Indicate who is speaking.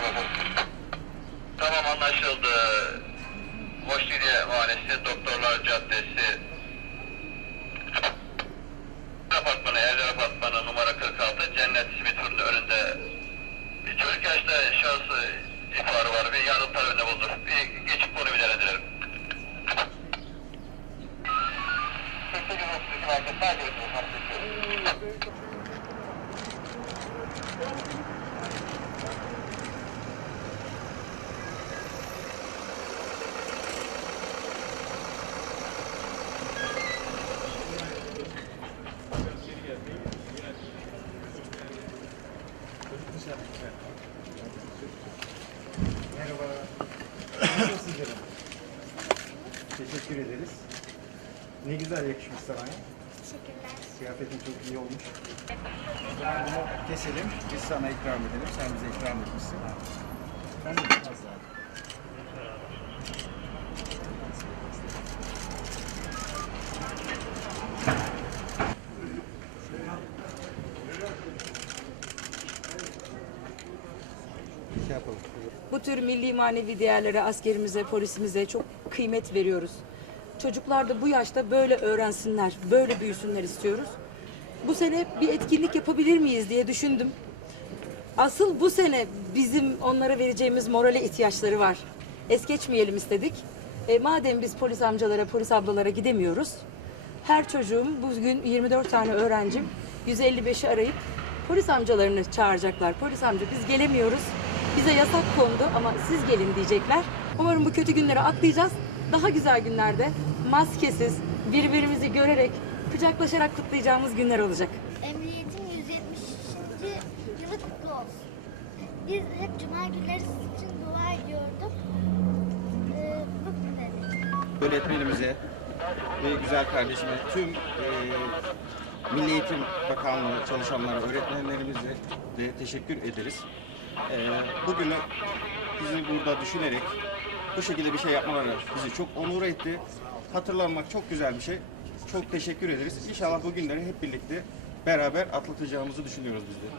Speaker 1: Tamam. Tamam anlaşıldı. Boşlilya Mahallesi, Doktorlar Caddesi, apartmanı, Erler Apartmanı numara 46, Cennet Simitür'ün önünde bir çocuk yaşta şahsı ihbarı var, bir yardımlar önüne bulunur. Bir geçip bunu bir değerlendirelim. 48 32 merkez, sadece bir
Speaker 2: Merhaba. Nasılsın canım? Teşekkür ederiz. Ne güzel yakışmış sana. Teşekkürler. Kıyafetin çok iyi olmuş. O bunu keselim. Biz sana ikram edelim. Sen bize ikram etmişsin. Ben de biraz daha. Şey yapalım.
Speaker 3: Bu tür milli manevi değerlere, askerimize, polisimize çok kıymet veriyoruz. Çocuklar da bu yaşta böyle öğrensinler, böyle büyüsünler istiyoruz. Bu sene bir etkinlik yapabilir miyiz diye düşündüm. Asıl bu sene bizim onlara vereceğimiz morale ihtiyaçları var. Es geçmeyelim istedik. E, madem biz polis amcalara, polis ablalara gidemiyoruz. Her çocuğum bugün 24 tane öğrencim 155'i arayıp polis amcalarını çağıracaklar. Polis amca biz gelemiyoruz. Bize yasak kondu ama siz gelin diyecekler. Umarım bu kötü günleri atlayacağız. Daha güzel günlerde maskesiz, birbirimizi görerek, kucaklaşarak kutlayacağımız günler olacak.
Speaker 4: Emniyetin 170. yılı kutlu olsun. Biz hep cuma günleri sizin için dua ediyorduk. Ee, bugün dedik.
Speaker 2: Öğretmenimize ve güzel kardeşime, tüm e, Milli Eğitim Bakanlığı çalışanlara, öğretmenlerimize de teşekkür ederiz. E, bugünü bizi burada düşünerek bu şekilde bir şey yapmaları bizi çok onur etti. Hatırlanmak çok güzel bir şey. Çok teşekkür ederiz. İnşallah bu günleri hep birlikte beraber atlatacağımızı düşünüyoruz biz de.